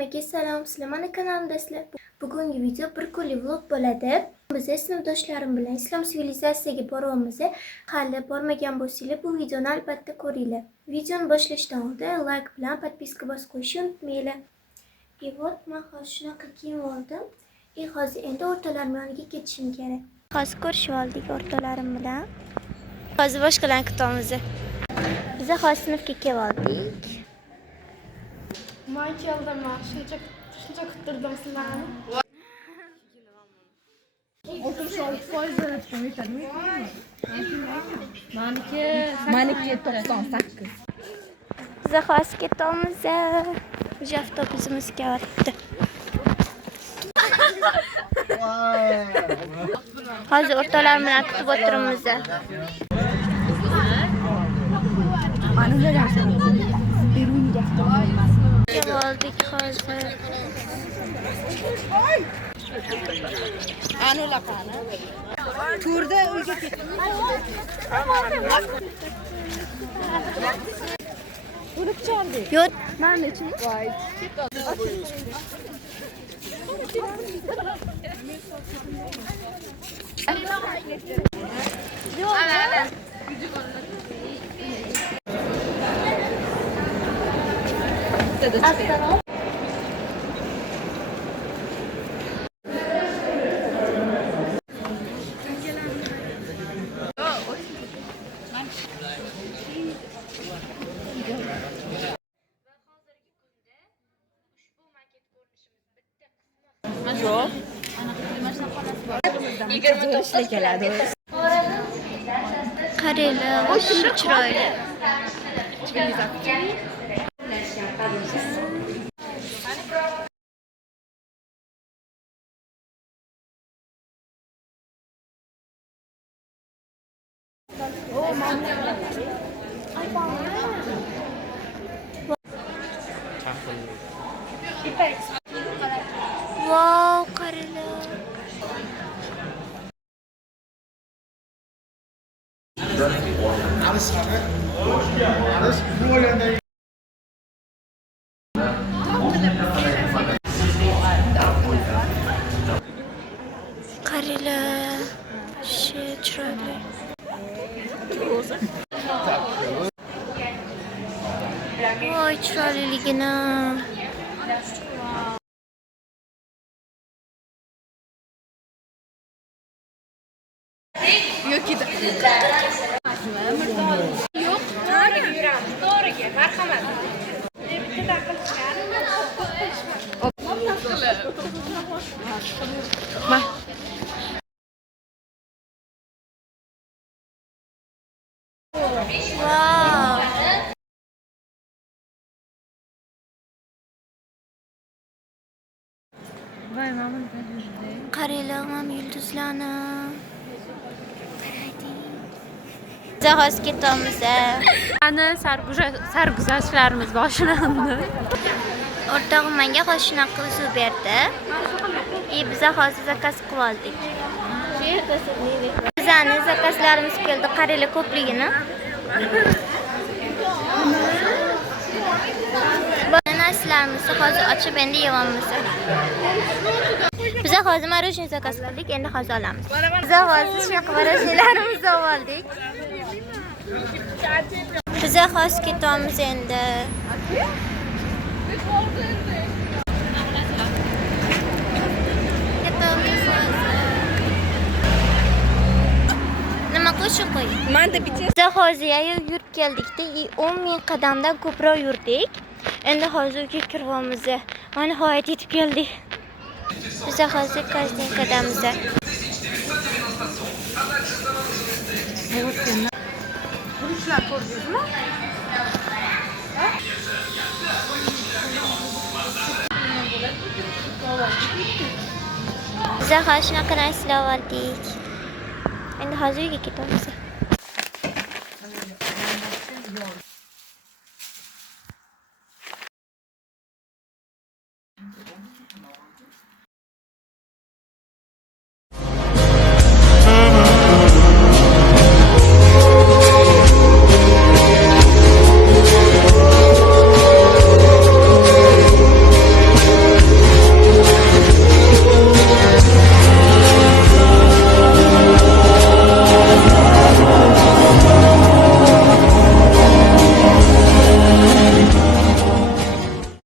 Hammaga salom, sizlar mana kanalimdasizlar. Bugungi video bir kunlik vlog bo'ladi. Biz sinfdoshlarim bilan islom sivilizatsiyasiga boryapmiz. Hali bormagan bo'lsanglar, bu videoni albatta ko'ringlar. Videoni boshlashdan oldin like bilan podpiska bosib qo'yishni unutmanglar. Вот, men hozir shunaqa kiyib oldim. Hozir endi o'rtalarim yoniga ketishim kerak. Hozir ko'rishib oldik o'rtalarim bilan. Hozir boshqalarni kutamiz. Biz hozir sinfga kelib oldik. Men keldim, shuncha kuttirdim sizlarni. O'tirish 6% yaratgan yetadimi? Meniki 98. Biz hozir ketamiz. O'sha avtobusimiz kelyapti. Hozir o'rtalarim bilan kutib o'tiramiz. Geldik hozir. Anula qani? Turda uyga ketdim. Uni kuchardik. Yo'q, Mana ichi. Voy. Assalomu Yo'q. Yigirma keladi. qaranglar, shu chiroyli. Wow, qaranglar. Qaranglar, shu chiroyli. Voy, chiroyliligini. Yo'q, to'g'riga yuramiz. To'g'riga, marhamat. Bitta daqiqa chiqar. Wow. Voy, mamam. Qaranglar, ham yulduzlarni. Biz hozir ketamiz. Ana sarguzashtlarimiz boshlandi. O'rtog'im menga hozir shunaqa qilib berdi. Biz hozir zakaz qilib oldik. Bizani zakazlarimiz keldi, qaranglar ko'pligini. Narsalarimizni hozir ochib endi yeyamiz. Biz hozir marojniy zakaz qildik, endi hozir olamiz. Biz hozir shunaqa marojniylarimizni oldik. Biz hozir ketamiz endi. Nima qo'shib qo'y? Menda bitta. Biz hozir yurib keldik-da, 10 ming qadamdan ko'proq yurdik. Endi hozir uyga kiryapmiz. Mana nihoyat yetib keldik. Biz hozir Kastinkadamiz. Urushlar ko'rdingizmi? Biz hozir shunaqa narsalar oldik. Endi hozir uyga ketamiz.